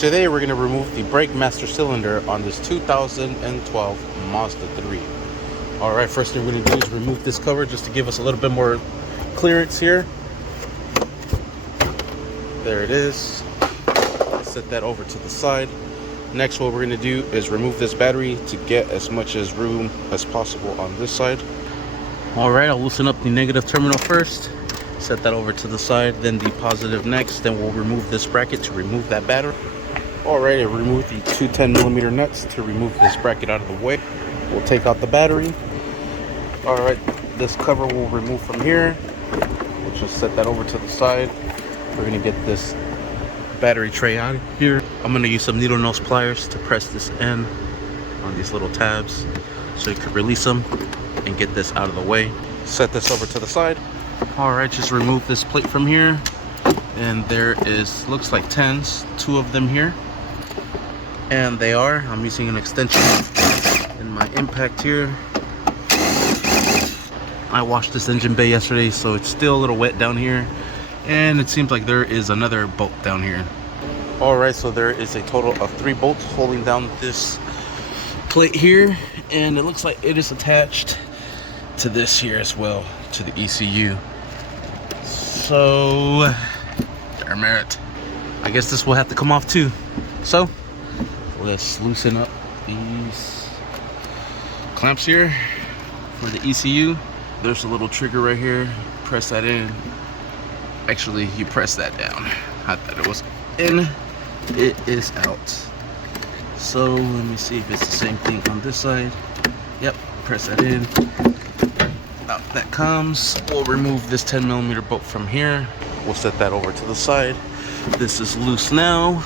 Today we're going to remove the brake master cylinder on this 2012 Mazda 3. Alright, first thing we're going to do is remove this cover just to give us a little bit more clearance here. There it is. Set that over to the side. Next, what we're going to do is remove this battery to get as much as room as possible on this side. Alright, I'll loosen up the negative terminal first. Set that over to the side, then the positive next. Then we'll remove this bracket to remove that battery. Alright, I removed the two 10mm nuts to remove this bracket out of the way. We'll take out the battery. Alright, this cover we'll remove from here. We'll just set that over to the side. We're going to get this battery tray out of here. I'm going to use some needle nose pliers to press this in on these little tabs so you can release them and get this out of the way. Set this over to the side. Alright, just remove this plate from here. And there is, looks like 10s, 2 of them here. And they are, I'm using an extension in my impact here. I washed this engine bay yesterday, so it's still a little wet down here. And it seems like there is another bolt down here. Alright, so there is a total of 3 bolts holding down this plate here. And it looks like it is attached to this here as well, to the ECU. So, damn it. I guess this will have to come off too. So, let's loosen up these clamps here for the ECU. There's a little trigger right here. Press that in. Actually, you press that down. I thought it was in. It is out. So let me see if it's the same thing on this side. Yep, press that in. Out that comes. We'll remove this 10mm bolt from here. We'll set that over to the side. This is loose now.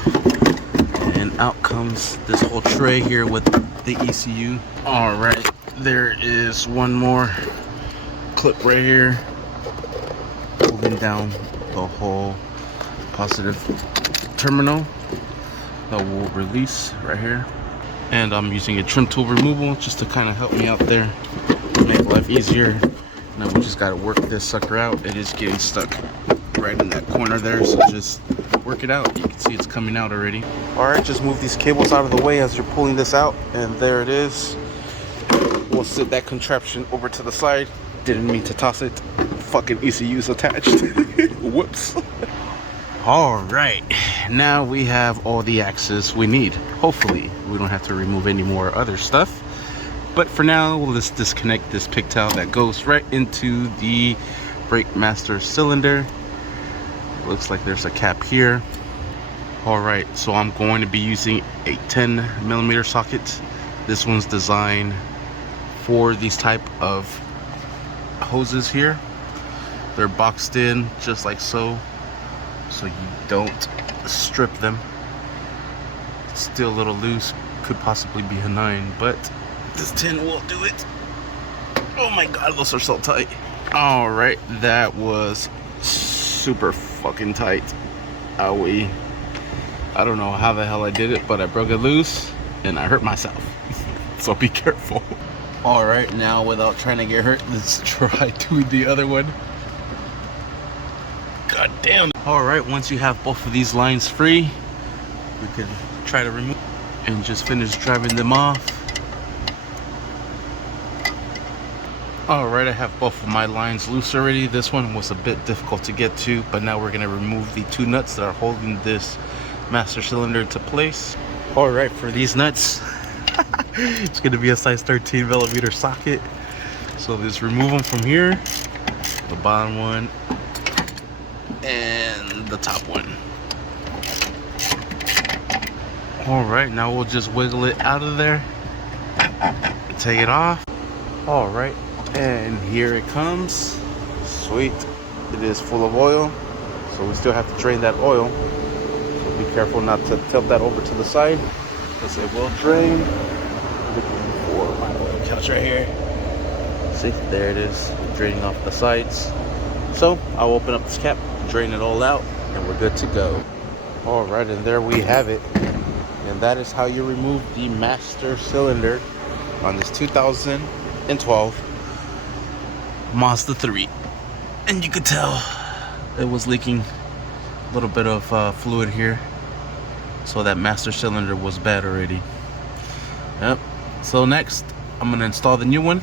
And out comes this whole tray here with the ECU. Alright, there is one more clip right here, holding down the whole positive terminal that will release right here. And I'm using a trim tool removal just to kind of help me out there, make life easier. Now we just got to work this sucker out. It is getting stuck right in that corner there, so just work it out. You can see it's coming out already. Alright, just move these cables out of the way as you're pulling this out, and there it is. We'll set that contraption over to the side. Didn't mean to toss it. Fucking ECU's attached. Whoops. Alright, now we have all the axes we need. Hopefully we don't have to remove any more other stuff. But for now, let's disconnect this pigtail that goes right into the brake master cylinder. Looks like there's a cap here. Alright, so I'm going to be using a 10mm socket. This one's designed for these type of hoses here. They're boxed in just like so you don't strip them. It's still a little loose, could possibly be a 9, but this 10 will do it. Oh my god, those are so tight. Alright, that was super fucking tight. Owie. I don't know how the hell I did it, but I broke it loose and I hurt myself. So be careful. Alright, now without trying to get hurt, let's try doing the other one. God damn. Alright, once you have both of these lines free, we could try to remove and just finish driving them off. Alright, I have both of my lines loose already. This one was a bit difficult to get to, but now we're going to remove the 2 nuts that are holding this master cylinder into place. Alright, for these nuts, it's going to be a size 13mm socket. So let's remove them from here. The bottom one and the top one. Alright, now we'll just wiggle it out of there. Take it off. Alright, and here it comes. Sweet. It is full of oil, so we still have to drain that oil. So be careful not to tilt that over to the side, because it will drain. Looking for my oil couch right here. See, there it is, draining off the sides. So I'll open up this cap, drain it all out, and we're good to go. Alright, and there we have it. And that is how you remove the master cylinder on this 2012 Mazda 3. And you could tell it was leaking a little bit of fluid here. So that master cylinder was bad already. Yep. So next, I'm gonna install the new one,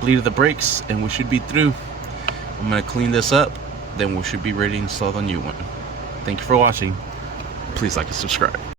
bleed the brakes, and we should be through. I'm gonna clean this up, then we should be ready to install the new one. Thank you for watching. Please like and subscribe.